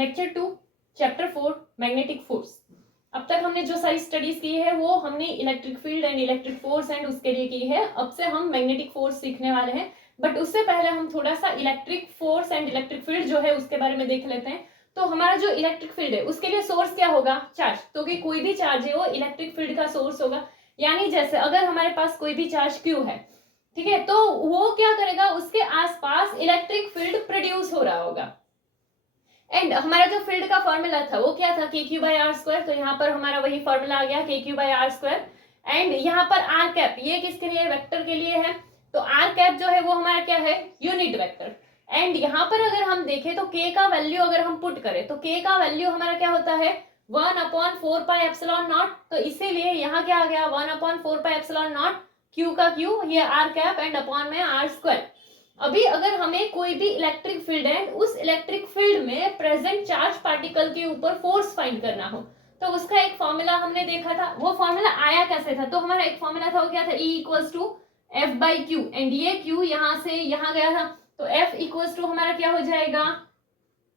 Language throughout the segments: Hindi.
Lecture 2 chapter 4 magnetic force. अब तक हमने जो सारी स्टडीज की है वो हमने electric field and electric force and उसके लिए की है। अब से हम मैग्नेटिक फोर्स सीखने वाले हैं, बट उससे पहले हम थोड़ा सा electric force and electric field जो है उसके बारे में देख लेते हैं। तो हमारा जो इलेक्ट्रिक फील्ड है उसके लिए सोर्स क्या होगा? चार्ज। तो कि कोई भी चार्ज है वो इलेक्ट्रिक फील्ड का सोर्स होगा। यानी जैसे अगर हमारे पास कोई भी चार्ज Q है, ठीक है, तो वो क्या करेगा, उसके आसपास इलेक्ट्रिक फील्ड प्रोड्यूस हो रहा होगा। एंड हमारा जो फील्ड का फॉर्मूला था वो क्या था? KQ/R²। तो यहाँ पर हमारा वही फॉर्मूला आ गया KQ/R²। एंड यहाँ पर आर कैप ये किसके लिए? वेक्टर के लिए है। तो आर कैप जो है वो हमारा क्या है? Unit vector. एंड यहाँ पर अगर हम देखें तो K का वैल्यू अगर हम पुट करें तो K का वैल्यू हमारा क्या होता है? 1/4πε0। तो इसीलिए यहाँ क्या आ गया? 1/4πε0। Q का Q, ये आर कैप एंड अपॉन में R²। अभी अगर हमें कोई भी इलेक्ट्रिक फील्ड है, उस इलेक्ट्रिक फील्ड में प्रेजेंट चार्ज पार्टिकल के ऊपर फोर्स फाइंड करना हो तो उसका एक फॉर्मूला हमने देखा था। वो फॉर्मूला आया कैसे था? तो हमारा एक फॉर्मूला था, वो क्या था? E=F/Q। एंड ये Q यहां से यहां गया था, तो F हमारा क्या हो जाएगा?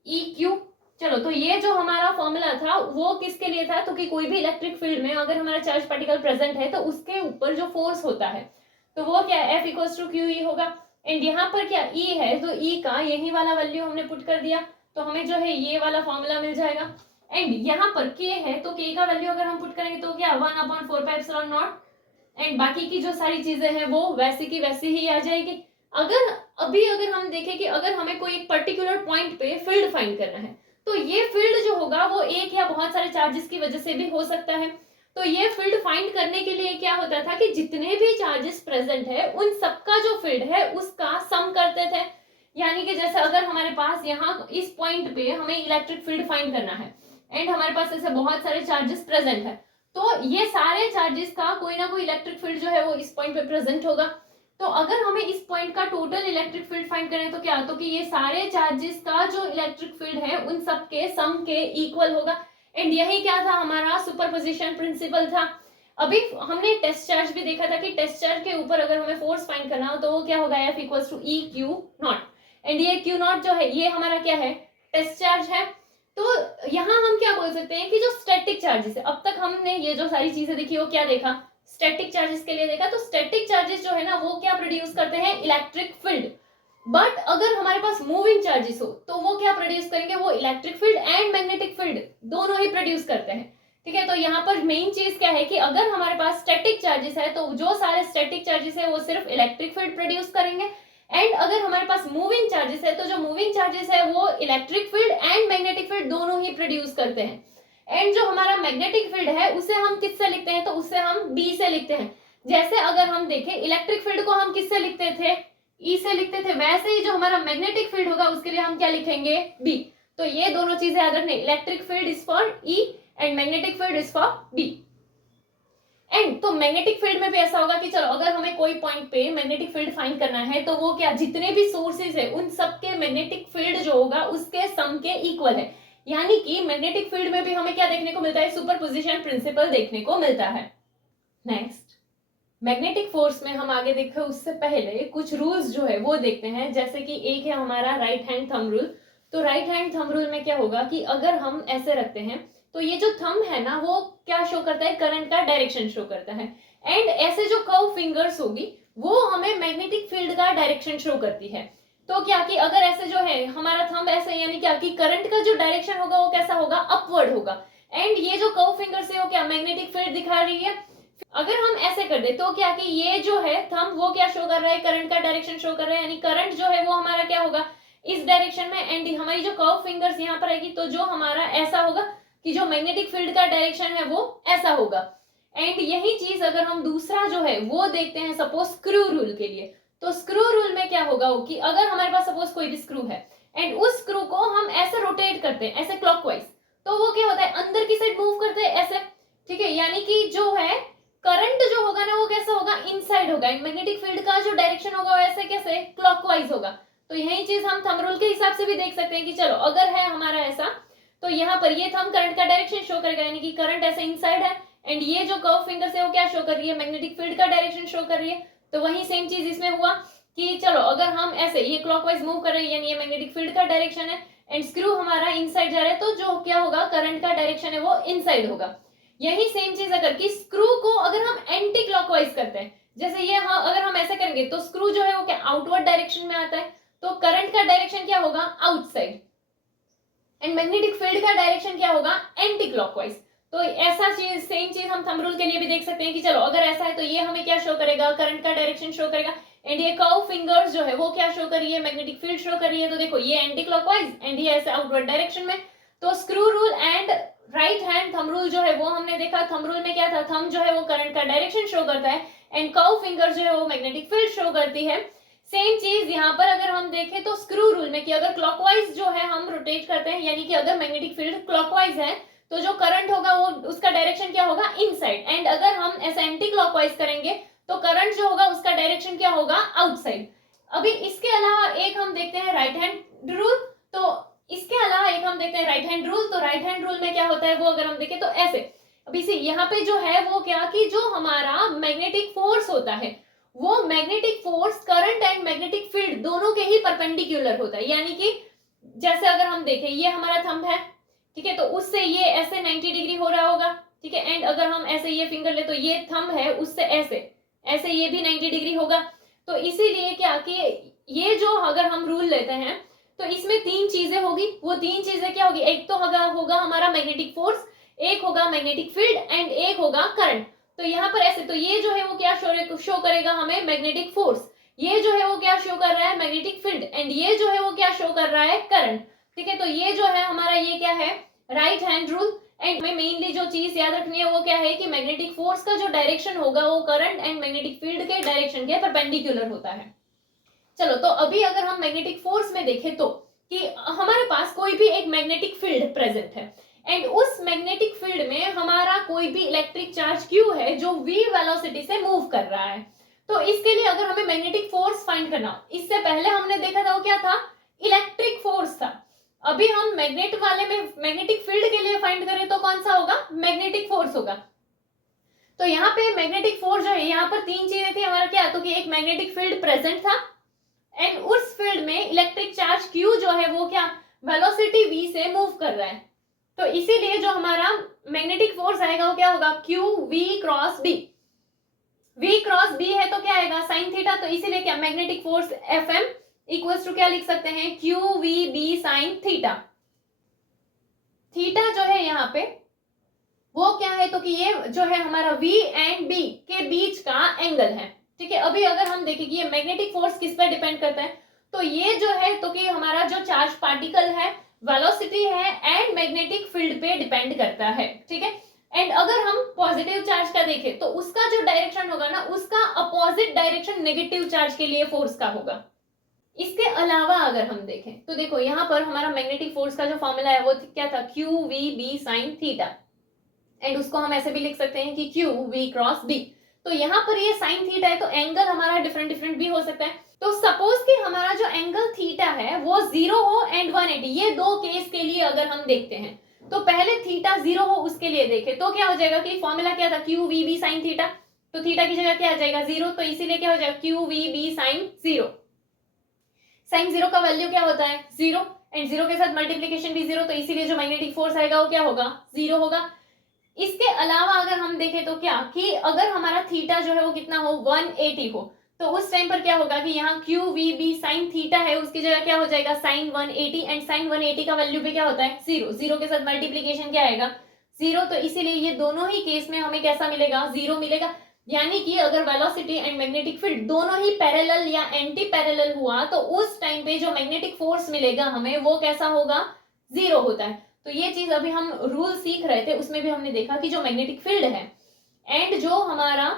EQ। चलो, तो ये जो हमारा फॉर्मूला था वो किसके लिए था? तो कि कोई भी इलेक्ट्रिक फील्ड में अगर हमारा चार्ज पार्टिकल प्रेजेंट है तो उसके ऊपर जो फोर्स होता है तो वो क्या है? F=QE होगा। एंड यहाँ पर क्या E है, तो E का यही वाला वैल्यू हमने पुट कर दिया तो हमें जो है ये वाला फॉर्मूला मिल जाएगा। एंड यहाँ पर K है, तो K का वैल्यू अगर हम पुट करेंगे तो क्या? 1/4πε0। एंड बाकी की जो सारी चीजें हैं वो वैसी की वैसी ही आ जाएगी। अगर हम देखें कि अगर हमें कोई पर्टिकुलर पॉइंट पे फील्ड फाइंड करना है तो ये फील्ड जो होगा वो एक या बहुत सारे चार्जेस की वजह से भी हो सकता है। तो ये फील्ड फाइंड करने के लिए क्या होता था कि जितने भी चार्जेस प्रेजेंट है उन सबका जो फील्ड है उसका सम करते थे। यानी कि जैसे अगर हमारे पास यहाँ इस पॉइंट पे हमें इलेक्ट्रिक फील्ड फाइंड करना है एंड हमारे पास ऐसे बहुत सारे चार्जेस प्रेजेंट है, तो ये सारे चार्जेस का कोई ना कोई इलेक्ट्रिक फील्ड जो है वो इस पॉइंट पे प्रेजेंट होगा। तो अगर हमें इस पॉइंट का टोटल इलेक्ट्रिक फील्ड फाइंड करें तो क्या? तो कि ये सारे चार्जेस का जो इलेक्ट्रिक फील्ड है उन सबके सम के इक्वल होगा। एंड यही क्या था? हमारा सुपरपोजिशन प्रिंसिपल था। अभी हमने टेस्ट चार्ज भी देखा था कि टेस्ट चार्ज के ऊपर अगर हमें फोर्स फाइंड करना हो तो वो क्या होगा? F=EQ0। एंड ये Q0 जो है ये हमारा क्या है? टेस्ट चार्ज है। तो यहाँ हम क्या बोल सकते हैं कि जो स्टैटिक चार्जेस है, अब तक हमने ये जो सारी चीजें देखी वो क्या देखा? स्टैटिक चार्जेस के लिए देखा। तो स्टैटिक चार्जेस जो है ना वो क्या प्रोड्यूस करते हैं? Electric field. बट अगर हमारे पास मूविंग चार्जेस हो तो वो क्या प्रोड्यूस करेंगे? वो electric field and magnetic field दोनों ही प्रोड्यूस करते हैं। ठीक है, तो यहाँ पर मेन चीज क्या है कि अगर हमारे पास स्टैटिक चार्जेस है तो जो सारे स्टैटिक चार्जेस है वो सिर्फ इलेक्ट्रिक फील्ड प्रोड्यूस करेंगे। एंड अगर हमारे पास मूविंग चार्जेस है तो जो मूविंग चार्जेस है वो electric field and magnetic field दोनों ही प्रोड्यूस करते हैं। एंड जो हमारा मैग्नेटिक फील्ड है उसे हम किससे लिखते हैं? तो उसे हम B से लिखते हैं। जैसे अगर हम देखें इलेक्ट्रिक फील्ड को हम किससे लिखते थे? E से लिखते थे, वैसे ही जो हमारा मैग्नेटिक फील्ड होगा उसके लिए हम क्या लिखेंगे? B। तो ये दोनों चीजें याद रखने, electric field is for E and magnetic field is for B। And तो मैग्नेटिक फील्ड में भी ऐसा होगा कि चलो अगर हमें कोई पॉइंट पे मैग्नेटिक फील्ड फाइंड करना है तो वो क्या? जितने भी सोर्सेज है उन सबके मैग्नेटिक फील्ड जो होगा उसके सम के इक्वल है। यानी कि मैग्नेटिक फील्ड में भी हमें क्या देखने को मिलता है? सुपरपोजिशन प्रिंसिपल देखने को मिलता है। नेक्स्ट, मैग्नेटिक फोर्स में हम आगे देखें उससे पहले कुछ रूल्स जो है वो देखते हैं। जैसे कि एक है हमारा राइट हैंड थंब रूल। तो राइट हैंड थंब रूल में क्या होगा कि अगर हम ऐसे रखते हैं तो ये जो थंब है ना वो क्या शो करता है? करंट का डायरेक्शन शो करता है। एंड ऐसे जो कर्व फिंगर्स होगी वो हमें मैग्नेटिक फील्ड का डायरेक्शन शो करती है। तो क्या कि अगर ऐसे जो है हमारा थंब ऐसे, यानी क्या कि करंट का जो डायरेक्शन होगा वो कैसा होगा? अपवर्ड होगा। एंड ये जो कर्व फिंगर्स है वो क्या? मैग्नेटिक फील्ड दिखा रही है। अगर हम ऐसे कर दे तो क्या कि ये जो है थंब वो क्या शो कर रहा है? करंट का डायरेक्शन शो कर रहा है। यानी करंट जो है वो हमारा क्या होगा? इस डायरेक्शन में। एंड हमारी जो कर्व फिंगर्स यहाँ पर आएगी तो जो हमारा ऐसा होगा कि जो मैग्नेटिक फील्ड का डायरेक्शन है वो ऐसा होगा। एंड यही चीज अगर हम दूसरा जो है वो देखते हैं सपोज स्क्रू रूल के लिए, तो स्क्रू रूल में क्या होगा कि अगर हमारे पास सपोज कोई भी स्क्रू है एंड उस स्क्रू को हम ऐसे रोटेट करते हैं ऐसे क्लॉकवाइज, तो वो क्या होता है? अंदर की साइड मूव करते हैं ऐसे। ठीक है, यानी कि जो है करंट जो होगा ना वो कैसा होगा? इनसाइड होगा। एंड मैग्नेटिक फील्ड का जो डायरेक्शन होगा वो ऐसे कैसे? क्लॉकवाइज होगा। तो यही चीज हम थंब रूल के हिसाब से भी देख सकते हैं कि चलो अगर है हमारा ऐसा तो यहाँ पर ये थंब करंट का डायरेक्शन शो करेगा, यानी कि करंट ऐसे इनसाइड है। एंड ये जो कर्व फिंगर है वो क्या शो कर रही है? मैग्नेटिक फील्ड का डायरेक्शन शो कर रही है। तो वही सेम चीज इसमें हुआ कि चलो अगर हम ऐसे ये क्लॉकवाइज मूव कर रहे हैं यानी ये मैग्नेटिक फील्ड का डायरेक्शन है। एंड स्क्रू हमारा इनसाइड जा रहा है, तो जो क्या होगा, करंट का डायरेक्शन है वो इनसाइड होगा। यही सेम चीज अगर कि स्क्रू को अगर हम एंटी क्लॉकवाइज करते हैं, जैसे ये हाँ, अगर हम ऐसे करेंगे तो स्क्रू जो है वो क्या आउटवर्ड डायरेक्शन में आता है, तो करंट का डायरेक्शन क्या होगा, आउटसाइड, एंड मैग्नेटिक फील्ड का डायरेक्शन क्या होगा, एंटी क्लॉकवाइज। तो ऐसा चीज, सेम चीज हम थंब रूल के लिए भी देख सकते हैं कि चलो अगर ऐसा है तो ये हमें क्या शो करेगा, करंट का डायरेक्शन शो करेगा, एंड ये कर्व फिंगर्स जो है वो क्या शो कर रही है, मैग्नेटिक फील्ड शो कर रही है। तो देखो ये एंटी क्लॉकवाइज एंड ये ऐसे आउटवर्ड डायरेक्शन में। तो screw rule and right hand thumb rule जो है वो हमने देखा, थंब रूल में क्या था, थंब जो है वो करंट का डायरेक्शन शो करता है एंड कर्व फिंगर जो है वो मैग्नेटिक फील्ड शो करती है। सेम चीज यहाँ पर अगर हम देखें तो स्क्रू रूल में कि अगर क्लॉकवाइज जो है हम रोटेट करते हैं, यानी कि अगर मैग्नेटिक फील्ड क्लॉकवाइज है तो जो करंट होगा वो उसका डायरेक्शन क्या होगा, इनसाइड, एंड अगर हम ऐसा एंटी क्लॉकवाइज करेंगे तो करंट जो होगा उसका डायरेक्शन क्या होगा, आउटसाइड। अभी इसके अलावा एक हम देखते हैं राइट हैंड रूल। तो इसके अलावा एक हम देखते हैं राइट हैंड रूल। तो राइट हैंड रूल में क्या होता है वो अगर हम देखें तो ऐसे, अभी से यहाँ पे जो है वो क्या कि जो हमारा मैग्नेटिक फोर्स होता है वो magnetic force current and magnetic field दोनों के ही परपेंडिकुलर होता है। यानी कि जैसे अगर हम देखें ये हमारा थंब है, ठीक है, तो उससे ये ऐसे 90 डिग्री हो रहा होगा, ठीक है, एंड अगर हम ऐसे ये फिंगर ले तो ये थंब है उससे ऐसे ऐसे ये भी 90 डिग्री होगा। तो इसीलिए क्या कि ये जो अगर हम रूल लेते हैं तो इसमें तीन चीजें होगी। वो तीन चीजें क्या होगी, एक तो होगा हमारा मैग्नेटिक फोर्स, एक होगा मैग्नेटिक फील्ड एंड एक होगा करंट। तो यहाँ पर ऐसे, तो ये जो है वो क्या शो करेगा हमें, मैग्नेटिक फोर्स, ये जो है वो क्या शो कर रहा है, मैग्नेटिक फील्ड, एंड ये जो है वो क्या शो कर रहा है, करंट। ठीक है, तो ये जो है हमारा ये क्या है, राइट हैंड रूल। एंड में मेनली जो चीज याद रखनी है वो क्या है कि मैग्नेटिक फोर्स का जो डायरेक्शन होगा वो करंट एंड मैग्नेटिक फील्ड के डायरेक्शन के परपेंडिकुलर होता है। चलो, तो अभी अगर हम मैग्नेटिक फोर्स में देखें तो कि हमारे पास कोई भी एक मैग्नेटिक फील्ड प्रेजेंट है एंड उस मैग्नेटिक फील्ड में हमारा कोई भी इलेक्ट्रिक चार्ज क्यू है जो v वेलोसिटी से मूव कर रहा है। तो इसके लिए अगर हमें मैग्नेटिक फोर्स फाइंड करना, इससे पहले हमने देखा था वो क्या था, इलेक्ट्रिक फोर्स था। अभी हम मैग्नेट वाले में मैग्नेटिक फील्ड के लिए फाइंड करें तो कौन सा होगा, मैग्नेटिक फोर्स होगा। तो यहाँ पे मैग्नेटिक फोर्स जो है, यहाँ पर तीन चीजें थी हमारा क्या, तो कि एक मैग्नेटिक फील्ड प्रेजेंट था एंड उस फील्ड में इलेक्ट्रिक चार्ज क्यू जो है वो क्या वेलोसिटी v से मूव कर रहा है। तो इसीलिए जो हमारा मैग्नेटिक फोर्स आएगा वो क्या होगा, Q V cross B. v cross b है तो क्या आएगा, साइन थीटा। तो इसीलिए क्या magnetic force Fm equals to क्या लिख सकते हैं, Q V B sine theta. Theta जो है यहाँ पे वो क्या है, तो कि ये जो है हमारा v एंड b के बीच का एंगल है। ठीक है, अभी अगर हम देखें कि ये मैग्नेटिक फोर्स किस पर डिपेंड करता है, तो ये जो है तो कि हमारा जो चार्ज पार्टिकल है, वेलोसिटी है एंड मैग्नेटिक फील्ड पे डिपेंड करता है। ठीक है, एंड अगर हम पॉजिटिव चार्ज का देखें तो उसका जो डायरेक्शन होगा ना, उसका अपोजिट डायरेक्शन नेगेटिव चार्ज के लिए फोर्स का होगा। इसके अलावा अगर हम देखें तो देखो यहाँ पर हमारा मैग्नेटिक फोर्स का जो फॉर्मूला है वो क्या था, Q V B sine theta, and उसको हम ऐसे भी लिख सकते हैं कि क्यू वी क्रॉस बी। तो यहाँ पर ये साइन थीटा है तो एंगल हमारा डिफरेंट भी हो सकता है। तो सपोज कि हमारा जो एंगल थीटा है वो 0 हो एंड 180, ये दो केस के लिए अगर हम देखते हैं तो पहले थीटा 0 हो उसके लिए देखें तो क्या हो जाएगा कि फॉर्मूला क्या था, Q V B sine theta. तो थीटा की जगह क्या आ जाएगा, 0, तो इसीलिए क्या हो जाएगा, Q V B sine 0। Sine 0 का वैल्यू क्या होता है, 0, एंड 0 के साथ मल्टीप्लीकेशन भी 0, तो इसीलिए जो मैग्नेटिक फोर्स आएगा वो क्या होगा, 0 होगा। इसके अलावा अगर हम देखें तो क्या कि अगर हमारा थीटा जो है वो कितना हो, 180 हो, तो उस टाइम पर क्या होगा कि यहाँ Q V B sine theta है उसकी जगह क्या हो जाएगा, साइन 180, एंड साइन 180 का वैल्यू भी क्या होता है, 0, 0 के साथ मल्टीप्लीकेशन क्या आएगा, 0। तो इसीलिए ये दोनों ही केस में हमें कैसा मिलेगा, 0 मिलेगा। यानी कि अगर वेलोसिटी एंड मैग्नेटिक फील्ड दोनों ही पैरेलल या एंटी पैरेलल हुआ तो उस टाइम पे जो मैग्नेटिक फोर्स मिलेगा हमें वो कैसा होगा, 0 होता है। तो ये चीज अभी हम रूल सीख रहे थे उसमें भी हमने देखा कि जो मैग्नेटिक फील्ड है एंड जो हमारा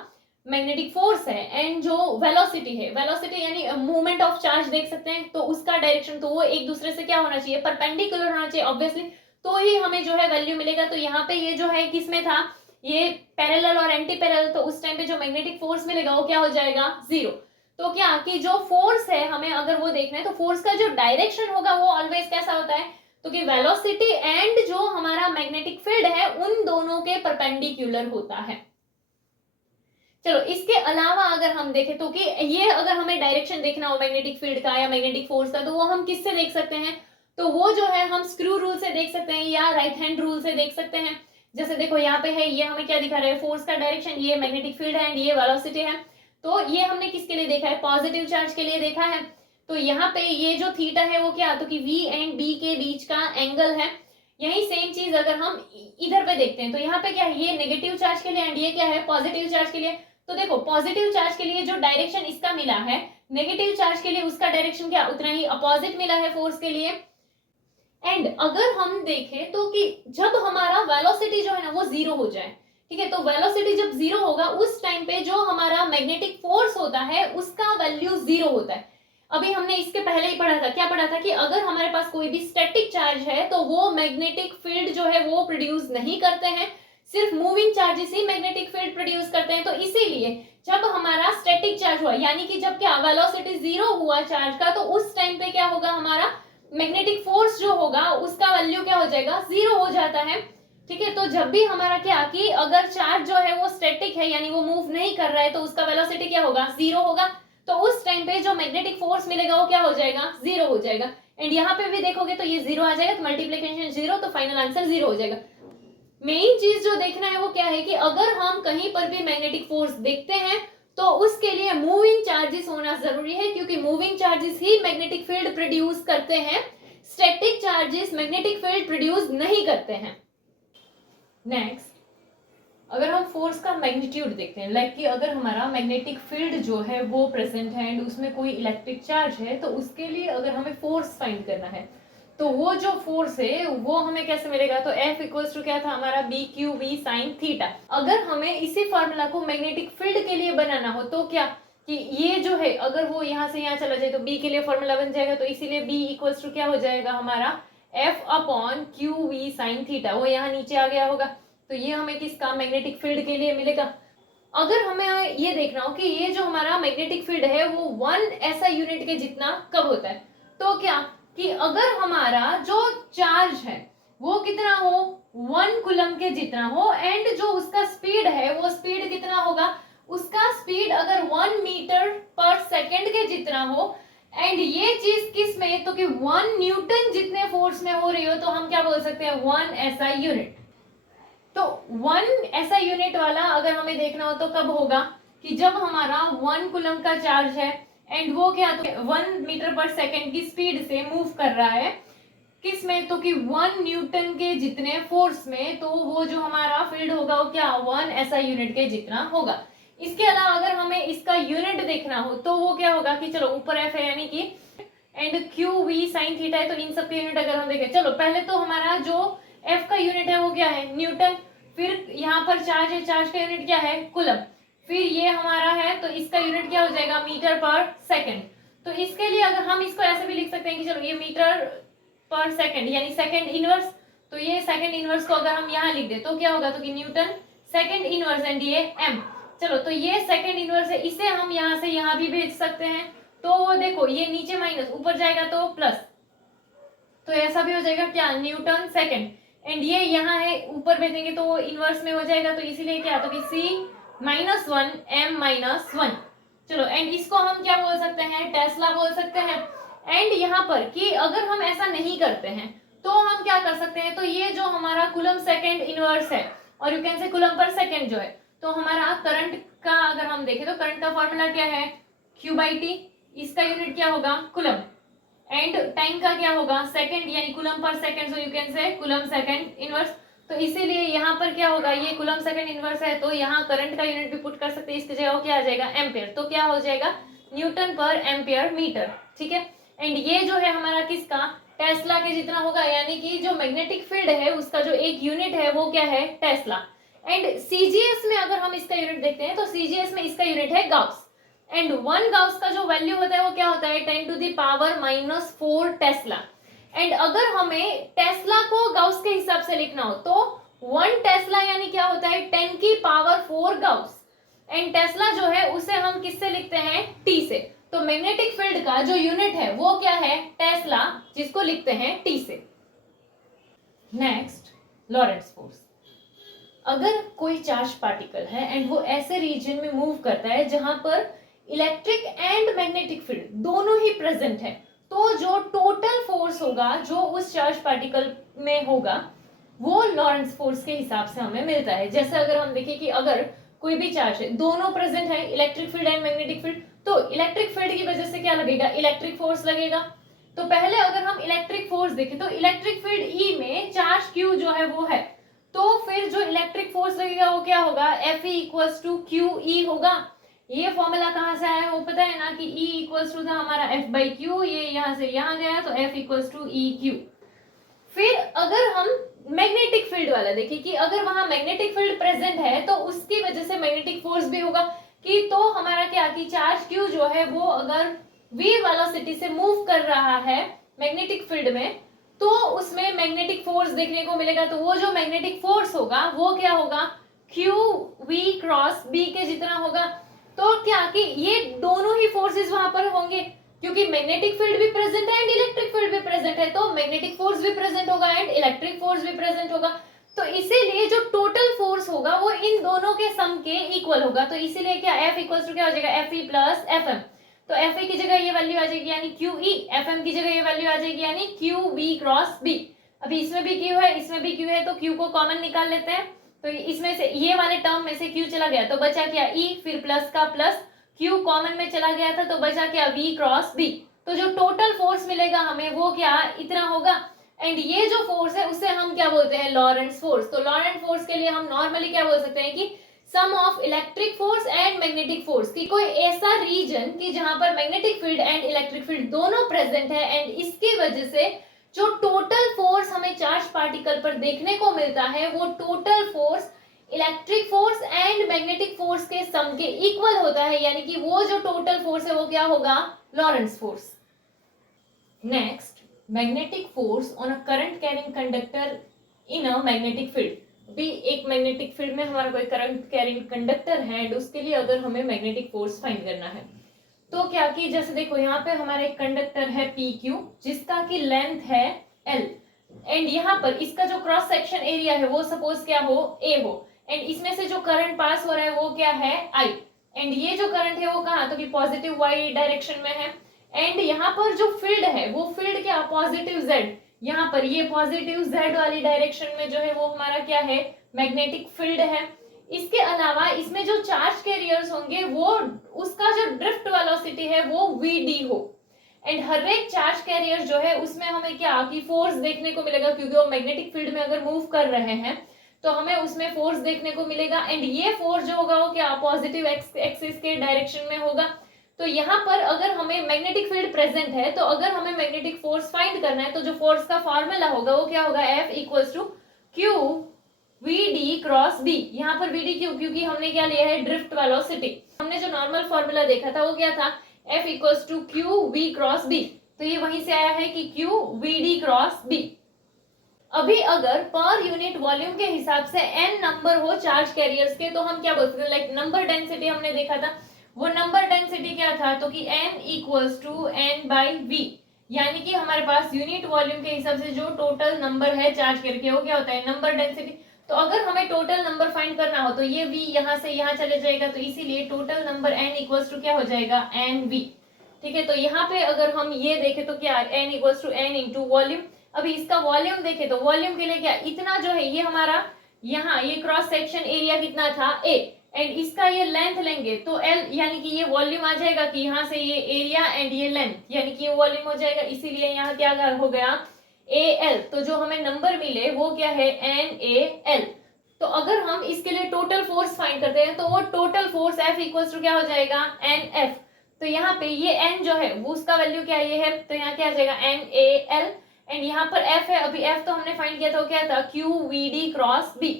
मैग्नेटिक फोर्स है एंड जो वेलोसिटी है, वेलोसिटी यानी मूवमेंट ऑफ चार्ज देख सकते हैं, तो उसका डायरेक्शन तो वो एक दूसरे से क्या होना चाहिए, परपेंडिकुलर होना चाहिए ऑब्वियसली, तो ही हमें जो है वैल्यू मिलेगा। तो यहाँ पे ये जो है किसमें था, ये पैरेलल और एंटी पैरेलल, तो उस टाइम पे जो मैग्नेटिक फोर्स मिलेगा वो क्या हो जाएगा, 0। तो क्या कि जो फोर्स है हमें अगर वो देखना है तो फोर्स का जो डायरेक्शन होगा वो ऑलवेज कैसा होता है, तो कि वेलोसिटी एंड जो हमारा मैग्नेटिक फील्ड है उन दोनों के परपेंडिकुलर होता है। चलो, इसके अलावा अगर हम देखें तो कि ये अगर हमें डायरेक्शन देखना हो मैग्नेटिक फील्ड का या मैग्नेटिक फोर्स का तो वो हम किससे देख सकते हैं, तो वो जो है हम स्क्रू रूल से देख सकते हैं या राइट हैंड रूल से देख सकते हैं। जैसे देखो यहाँ पे है, ये हमें क्या दिखा रहा है, फोर्स का डायरेक्शन, ये मैग्नेटिक फील्ड है एंड ये वेलोसिटी है। तो ये हमने किसके लिए देखा है, पॉजिटिव चार्ज के लिए देखा है। तो यहाँ पे ये जो थीटा है वो क्या, तो कि V एंड B के बीच का एंगल है। यही सेम चीज अगर हम इधर पे देखते हैं तो यहाँ पे क्या है, ये नेगेटिव चार्ज के लिए एंड ये क्या है, पॉजिटिव चार्ज के लिए। तो देखो पॉजिटिव चार्ज के लिए जो डायरेक्शन इसका मिला है, नेगेटिव चार्ज के लिए उसका डायरेक्शन क्या उतना ही अपोजिट मिला है फोर्स के लिए। एंड अगर हम देखें तो कि जब हमारा वेलोसिटी जो है ना वो जीरो हो जाए, ठीक है, तो वेलोसिटी जब जीरो होगा उस टाइम पे जो हमारा मैग्नेटिक फोर्स होता है उसका वैल्यू जीरो होता है। अभी हमने इसके पहले ही पढ़ा था, क्या पढ़ा था कि अगर हमारे पास कोई भी स्टैटिक चार्ज है तो वो मैग्नेटिक फील्ड जो है वो प्रोड्यूस नहीं करते हैं, सिर्फ मूविंग चार्जेस ही मैग्नेटिक फील्ड प्रोड्यूस करते हैं। तो इसीलिए जब हमारा स्टैटिक चार्ज हुआ, यानी कि जब क्या वेलोसिटी जीरो हुआ चार्ज का, तो उस टाइम पे क्या होगा, हमारा मैग्नेटिक फोर्स जो होगा उसका वैल्यू क्या हो जाएगा, जीरो हो जाता है। ठीक है, तो जब भी हमारा क्या कि अगर चार्ज जो है वो स्टैटिक है यानी वो मूव नहीं कर रहा है तो उसका वेलोसिटी क्या होगा, जीरो होगा। तो उस टाइम पे जो मैग्नेटिक फोर्स मिलेगा वो क्या हो जाएगा, जीरो हो जाएगा। एंड यहाँ पे भी देखोगे तो ये जीरो आ जाएगा, तो मल्टीप्लीकेशन जीरो, तो फाइनल आंसर जीरो हो जाएगा। मेन चीज जो देखना है वो क्या है कि अगर हम कहीं पर भी मैग्नेटिक फोर्स देखते हैं तो उसके लिए मूविंग चार्जेस होना जरूरी है, क्योंकि मूविंग चार्जेस ही मैग्नेटिक फील्ड प्रोड्यूस करते हैं, static charges magnetic field produce नहीं करते हैं। नेक्स्ट, अगर हम फोर्स का मैग्नीट्यूड देखते हैं, लाइक कि अगर हमारा मैग्नेटिक फील्ड जो है वो प्रेजेंट है एंड उसमें कोई इलेक्ट्रिक चार्ज है, तो उसके लिए अगर हमें फोर्स फाइंड करना है तो वो जो फोर्स है वो हमें कैसे मिलेगा, तो F इक्वल्स टू क्या था हमारा, B Q V sine theta. अगर हमें इसी फॉर्मूला को मैग्नेटिक फील्ड के लिए बनाना हो तो क्या कि ये जो है अगर वो यहाँ से यहाँ चला जाए तो B के लिए फॉर्मूला बन जाएगा, तो इसीलिए B इक्वल्स टू क्या हो जाएगा हमारा F upon Q V sine theta, वो यहाँ नीचे आ गया होगा। तो ये हमें किसका, मैग्नेटिक फील्ड के लिए मिलेगा। अगर हमें ये देखना हो कि ये जो हमारा मैग्नेटिक फील्ड है वो 1 ऐसा यूनिट के जितना कब होता है, तो क्या कि अगर हमारा जो चार्ज है वो कितना हो, 1 कूलम के जितना हो, एंड जो उसका स्पीड है वो स्पीड कितना होगा, उसका स्पीड अगर 1 मीटर पर सेकंड के जितना हो, एंड ये चीज किस में, तो कि 1 न्यूटन जितने फोर्स में हो रही हो, तो हम क्या बोल सकते हैं, 1 ऐसा यूनिट। तो 1 ऐसा यूनिट वाला अगर हमें देखना हो तो कब होगा, कि जब हमारा 1 कूलम का चार्ज है एंड वो क्या, तो 1 मीटर पर सेकंड की स्पीड से मूव कर रहा है, किस में, तो कि 1 न्यूटन के जितने फोर्स में, तो वो जो हमारा फील्ड होगा वो क्या, 1 ऐसा यूनिट के जितना होगा। इसके अलावा अगर हमें इसका यूनिट देखना हो तो वो क्या होगा कि चलो ऊपर F है यानी कि and Q V sine theta है, तो इन सब के यूनिट अगर हम देखें, चलो पहले तो हमारा जो F का यूनिट है वो क्या है, न्यूटन, फिर यहाँ पर चार्ज है, चार्ज का यूनिट क्या है, कूलम, फिर ये हमारा है तो इसका यूनिट क्या हो जाएगा, मीटर पर सेकंड। तो इसके लिए अगर हम इसको ऐसे भी लिख सकते हैं कि चलो ये मीटर पर सेकंड यानी सेकंड इनवर्स, तो ये सेकंड इनवर्स को अगर हम यहाँ लिख दे तो क्या होगा, तो कि न्यूटन सेकंड इनवर्स एंड ये m। चलो तो ये सेकंड इनवर्स है, इसे हम यहाँ से यहाँ भी भेज सकते हैं, तो वो देखो ये नीचे माइनस ऊपर जाएगा तो प्लस, तो ऐसा भी हो जाएगा क्या, न्यूटन सेकंड, एंड ये यहाँ है ऊपर भेजेंगे तो वो इनवर्स में हो जाएगा, तो इसीलिए क्या, तो कि C-1 m-1। चलो एंड इसको हम क्या बोल सकते हैं, टेस्ला बोल सकते हैं। एंड यहाँ पर कि अगर हम ऐसा नहीं करते हैं तो हम क्या कर सकते हैं, तो ये जो हमारा कूलम सेकंड इनवर्स है और you can say coulomb per second जो है, तो हमारा करंट का अगर हम देखें तो करंट का फॉर्मूला क्या है, Q/T, इसका यूनिट क्या होगा, कूलम, एंड टाइम का क्या होगा, सेकंड यानी coulomb per second, so you can say coulomb second inverse. तो इसीलिए यहाँ पर क्या होगा, ये कूलम सेकंड इनवर्स है तो यहाँ करंट का यूनिट भी पुट कर सकते हैं, इसकी जगह क्या आ जाएगा, एम्पियर, तो क्या हो जाएगा, न्यूटन पर एम्पियर मीटर। ठीक है, एंड ये जो है हमारा किसका, टेस्ला के जितना होगा, यानी कि जो मैग्नेटिक फील्ड है उसका जो एक यूनिट है वो क्या है, टेस्ला। एंड सीजीएस में अगर हम इसका यूनिट देखते हैं तो सीजीएस में इसका यूनिट है गाउस, एंड 1 गाउस का जो वैल्यू होता है वो क्या होता है, 10⁻⁻⁴ टेस्ला। एंड अगर हमें टेस्ला को गाउस के हिसाब से लिखना हो तो 1 टेस्ला यानी क्या होता है, 10⁻⁴ गाउस, एंड टेस्ला जो है उसे हम किससे लिखते हैं, टी से। तो मैग्नेटिक फील्ड का जो यूनिट है वो क्या है, टेस्ला, जिसको लिखते हैं टी से। Next, Lorentz force. अगर कोई चार्ज पार्टिकल है एंड वो ऐसे रीजन में मूव करता है जहां पर इलेक्ट्रिक एंड मैग्नेटिक फील्ड दोनों ही प्रेजेंट है, तो जो टोटल फोर्स होगा जो उस चार्ज पार्टिकल में होगा वो लॉरेंस फोर्स के हिसाब से हमें मिलता है। जैसे अगर हम देखें कि अगर कोई भी चार्ज है, दोनों प्रेजेंट है, electric field and magnetic field, तो इलेक्ट्रिक फील्ड की वजह से क्या लगेगा, इलेक्ट्रिक फोर्स लगेगा। तो पहले अगर हम इलेक्ट्रिक फोर्स देखें तो इलेक्ट्रिक फील्ड ई में चार्ज क्यू जो है वो है, तो फिर जो इलेक्ट्रिक फोर्स लगेगा वो क्या होगा, F equals to Q E होगा। ये फॉर्मूला कहां से आया वो पता है ना, कि E इक्वल्स टू था हमारा F बाई क्यू, ये यहां से यहां गया तो F equals to E Q. फिर अगर हम मैग्नेटिक फील्ड वाला देखें कि अगर वहां मैग्नेटिक फील्ड प्रेजेंट है तो उसकी वजह से मैग्नेटिक फोर्स भी होगा, कि तो हमारा क्या कि चार्ज Q जो है वो अगर v वेलोसिटी से मूव कर रहा है मैग्नेटिक फील्ड में, तो उसमें मैग्नेटिक फोर्स देखने को मिलेगा। तो वो जो मैग्नेटिक फोर्स होगा वो क्या होगा, Q v क्रॉस b के जितना होगा। तो क्या कि ये दोनों ही फोर्सेस वहां पर होंगे, क्योंकि मैग्नेटिक फील्ड भी प्रेजेंट है एंड इलेक्ट्रिक फील्ड भी प्रेजेंट है, तो मैग्नेटिक फोर्स भी प्रेजेंट होगा एंड इलेक्ट्रिक फोर्स भी प्रेजेंट होगा। तो इसीलिए जो टोटल फोर्स होगा वो इन दोनों के सम के इक्वल होगा। तो इसीलिए क्या F इक्वल्स टू क्या हो जाएगा, Fe प्लस Fm। तो Fa की जगह ये वैल्यू आ जाएगी यानी QE, Fm की जगह ये वैल्यू आ जाएगी यानी QV क्रॉस B। अभी इसमें भी Q है, इसमें भी Q है, तो Q को कॉमन निकाल लेते हैं। तो इसमें से ये वाले टर्म में से Q चला गया तो बचा क्या E, फिर प्लस का प्लस, Q कॉमन में चला गया था तो बचा क्या V क्रॉस B। तो जो टोटल फोर्स मिलेगा हमें वो क्या इतना होगा। एंड ये जो फोर्स है उसे हम क्या बोलते हैं, लॉरेंस फोर्स। तो लॉरेंस फोर्स के लिए हम नॉर्मली क्या बोल सकते हैं कि sum of electric force and magnetic force, की कोई ऐसा रीजन कि जहां पर magnetic field and electric field दोनों प्रेजेंट है एंड इसकी वजह से जो टोटल फोर्स हमें चार्ज पार्टिकल पर देखने को मिलता है वो total force electric force and magnetic force के सम के इक्वल होता है, यानी कि वो जो टोटल फोर्स है वो क्या होगा, Lawrence force. Next, magnetic force on a current carrying conductor in a magnetic field. भी एक मैग्नेटिक फील्ड में हमारा कोई करंट कैरिंग कंडक्टर है एंड उसके लिए अगर हमें मैग्नेटिक फोर्स फाइंड करना है तो क्या कि जैसे देखो यहाँ पे हमारा एक कंडक्टर है PQ जिसका की लेंथ है L एंड यहाँ पर इसका जो क्रॉस सेक्शन एरिया है वो सपोज क्या हो, A हो, एंड इसमें से जो करंट पास हो रहा है वो क्या है, I। एंड ये जो करंट है वो कहाँ, तो कि पॉजिटिव Y डायरेक्शन में है। एंड यहाँ पर जो फील्ड है वो फील्ड क्या, पॉजिटिव Z। यहाँ पर ये पॉजिटिव Z वाली डायरेक्शन में जो है वो हमारा क्या है, मैग्नेटिक फील्ड है। इसके अलावा इसमें जो चार्ज कैरियर्स होंगे वो उसका जो ड्रिफ्ट वेलोसिटी है वो vd हो। एंड हर एक चार्ज कैरियर जो है उसमें हमें क्या की फोर्स देखने को मिलेगा, क्योंकि वो मैग्नेटिक फील्ड में अगर मूव कर रहे हैं तो हमें उसमें फोर्स देखने को मिलेगा। एंड ये फोर्स जो होगा वो क्या पॉजिटिव एक्सिस के डायरेक्शन में होगा। तो यहाँ पर अगर हमें मैग्नेटिक फील्ड प्रेजेंट है तो अगर हमें मैग्नेटिक फोर्स फाइंड करना है तो जो फोर्स का फॉर्मूला होगा वो क्या होगा, F equals to Q VD cross B। यहाँ पर VD क्यों, क्योंकि हमने क्या लिया है, ड्रिफ्ट वेलोसिटी। हमने जो नॉर्मल फॉर्मूला देखा था वो क्या था, F equals to Q V cross B। तो ये वहीं से आया है कि Q VD क्रॉस B। अभी अगर पर यूनिट वॉल्यूम के हिसाब से n नंबर हो चार्ज कैरियर्स के तो हम क्या बोलते हैं, लाइक नंबर डेंसिटी हमने देखा था। वो नंबर डेंसिटी क्या था, तो कि n equals to n by v, यानी कि हमारे पास यूनिट वॉल्यूम के हिसाब से जो टोटल नंबर है चार्ज करके वो क्या होता है, नंबर डेंसिटी। तो अगर हमें टोटल नंबर फाइंड करना हो तो ये v यहाँ से यहाँ चले जाएगा, तो इसीलिए total number n equals to क्या हो जाएगा, nv। ठीक है, तो यहाँ पे अगर हम ये देखें तो क्या n equals to n into volume. अभी इसका वॉल्यूम देखें तो वॉल्यूम के लिए क्या, इतना जो है ये हमारा यहाँ ये क्रॉस सेक्शन एरिया कितना था A, एंड इसका ये लेंथ लेंगे तो L, यानी कि ये वॉल्यूम आ जाएगा कि यहाँ से ये एरिया एंड ये लेंथ, यानी कि ये वॉल्यूम हो जाएगा। इसीलिए यहाँ क्या हो गया, AL। तो जो हमें नंबर मिले वो क्या है, NaL। तो अगर हम इसके लिए टोटल फोर्स फाइंड करते हैं तो वो total force F equals to क्या हो जाएगा, NF। तो यहाँ पे ये N जो है वो उसका वैल्यू क्या ये है, तो यहाँ क्या आ जाएगा NaL। एंड यहाँ पर F है, अभी F तो हमने फाइंड किया था वो क्या था, QVD क्रॉस B।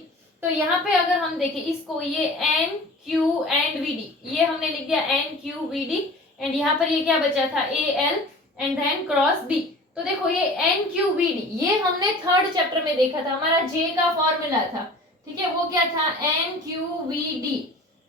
तो यहाँ पे अगर हम देखें इसको, ये NQ एंड VD ये हमने लिख दिया NQVD, एंड यहाँ पर ये क्या बचा था AL and then cross B। तो देखो ये NQVD ये हमने थर्ड चैप्टर में देखा था, हमारा J का फॉर्मूला था। ठीक है, वो क्या था NQVD,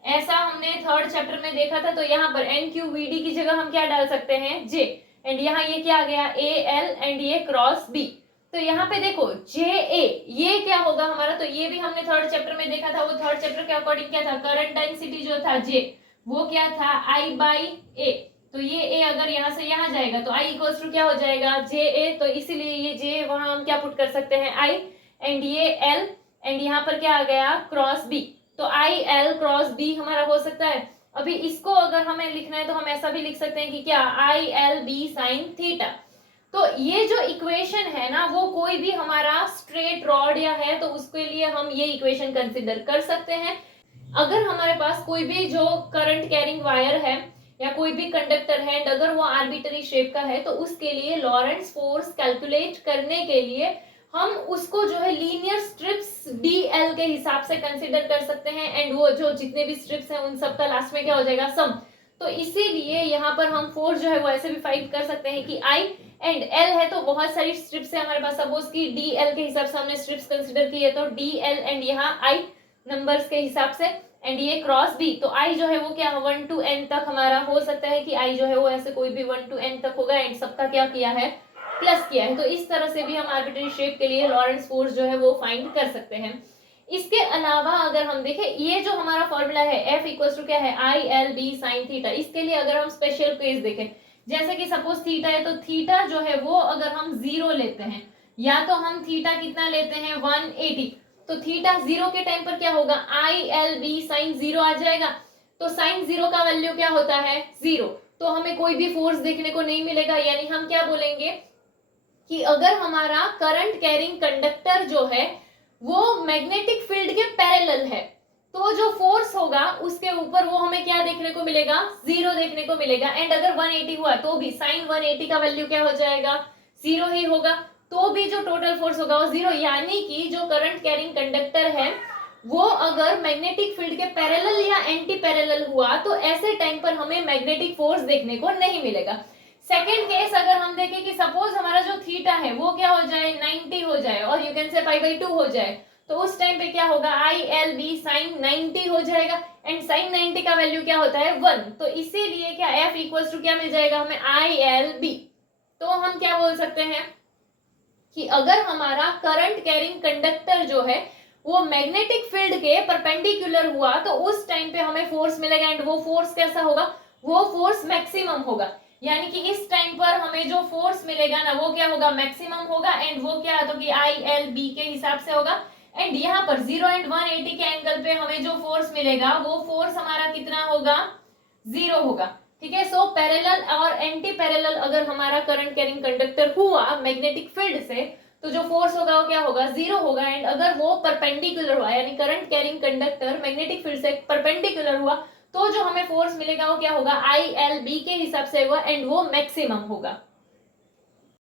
ऐसा हमने थर्ड चैप्टर में देखा था। तो यहाँ पर NQVD की जगह हम क्या डाल सकते हैं, J, एंड यहाँ ये क्या आ गया AL एंड ये क्रॉस B। तो यहाँ पे देखो JA ये क्या होगा हमारा, तो ये भी हमने थर्ड चैप्टर में देखा था। वो थर्ड चैप्टर के अकॉर्डिंग क्या था, करंट डेंसिटी जो था J वो क्या था I बाई A। तो ये ए अगर यहाँ से यहाँ जाएगा तो आई इक्वल्स टू क्या हो जाएगा, जे ए, तो इसीलिए ये जे वहां हम क्या पुट कर सकते हैं, आई, एंड ये एल, एंड यहाँ पर क्या आ गया, क्रॉस बी, तो आई एल क्रॉस बी हमारा हो सकता है। अभी इसको अगर हमें लिखना है तो हम ऐसा भी लिख सकते हैं कि क्या, I L B sine theta. तो ये जो इक्वेशन है ना, वो कोई भी हमारा स्ट्रेट रॉड या है तो उसके लिए हम ये इक्वेशन कंसिडर कर सकते हैं। अगर हमारे पास कोई भी जो करंट कैरिंग वायर है या कोई भी कंडक्टर है, एंड अगर वो आर्बिट्ररी शेप का है, तो उसके लिए लॉरेंट्ज फोर्स कैलकुलेट करने के लिए हम उसको जो है लीनियर स्ट्रिप्स डीएल के हिसाब से कंसिडर कर सकते हैं, एंड वो जो जितने भी स्ट्रिप्स हैं उन सबका लास्ट में क्या हो जाएगा, सम। तो इसीलिए यहाँ पर हम फोर्स जो है वो ऐसे भी फाइंड कर सकते हैं कि आई एंड एल है, तो बहुत सारी स्ट्रिप्स है हमारे पास, सपोज की डीएल के हिसाब से हमने स्ट्रिप्स कंसिडर की है, तो डीएल एंड यहाँ आई नंबर्स के हिसाब से, एंड ये क्रॉस बी, तो आई जो है वो क्या 1 to n तक हमारा हो सकता है कि आई जो है वो ऐसे कोई भी 1 to n तक होगा, एंड सबका क्या किया है, प्लस किया है। तो इस तरह से भी हम आर्बिट्ररी शेप के लिए लॉरेंट्ज फोर्स जो है वो फाइंड कर सकते हैं। इसके अलावा अगर हम देखें, ये जो हमारा फॉर्मूला है एफ इक्वल्स टू क्या है, I L B sine theta, इसके लिए अगर हम स्पेशल केस देखें, जैसे कि सपोज थीटा है, तो थीटा जो है वो अगर हम 0 लेते हैं, या तो हम थीटा कितना लेते हैं 180, तो थीटा 0 के टाइम पर क्या होगा, आई एल बी साइन 0 आ जाएगा। तो साइन 0 का वैल्यू क्या होता है, 0, तो हमें कोई भी फोर्स देखने को नहीं मिलेगा। यानी हम क्या बोलेंगे कि अगर हमारा करंट कैरिंग कंडक्टर जो है वो मैग्नेटिक फील्ड के पैरेलल है, तो जो फोर्स होगा उसके ऊपर वो हमें क्या देखने को मिलेगा, 0 देखने को मिलेगा। एंड अगर 180 हुआ तो भी साइन 180 का वैल्यू क्या हो जाएगा, 0 ही होगा, तो भी जो टोटल फोर्स होगा वो 0। यानी कि जो करंट कैरिंग कंडक्टर है वो अगर मैग्नेटिक फील्ड के पैरेलल या एंटी पैरेलल हुआ तो ऐसे टाइम पर हमें मैग्नेटिक फोर्स देखने को नहीं मिलेगा। सेकेंड केस अगर हम देखें कि सपोज हमारा जो थीटा है वो क्या हो जाए, 90 हो जाए, और यू कैन से π/2 हो जाए, तो उस टाइम पे क्या होगा, आई एल बी साइन 90 हो जाएगा, एंड साइन 90 का वैल्यू क्या होता है 1। तो इसीलिए क्या एफ इक्वल्स टू क्या मिल जाएगा हमें, आई एल बी। तो हम क्या बोल सकते हैं कि अगर हमारा करंट कैरिंग कंडक्टर जो है वो मैग्नेटिक फील्ड के परपेंडिकुलर हुआ तो उस टाइम पे हमें फोर्स मिलेगा, एंड वो फोर्स कैसा होगा, वो फोर्स मैक्सिमम होगा। यानी कि इस टाइम पर हमें जो फोर्स मिलेगा ना वो क्या होगा, मैक्सिमम होगा, एंड वो क्या है तो कि आई एल बी के हिसाब से होगा। एंड यहाँ पर 0 एंड 180 के एंगल पे हमें जो फोर्स मिलेगा वो फोर्स हमारा कितना होगा, 0 होगा। ठीक है, सो पैरेलल और एंटी पैरेलल अगर हमारा करंट कैरिंग कंडक्टर हुआ मैग्नेटिक फील्ड से, तो जो फोर्स होगा वो क्या होगा, 0 होगा। एंड अगर वो परपेंडिकुलर हुआ, यानी current carrying conductor magnetic field से परपेंडिकुलर हुआ, तो जो हमें फोर्स मिलेगा वो क्या होगा, आई एल बी के हिसाब से होगा, एंड वो मैक्सिमम होगा।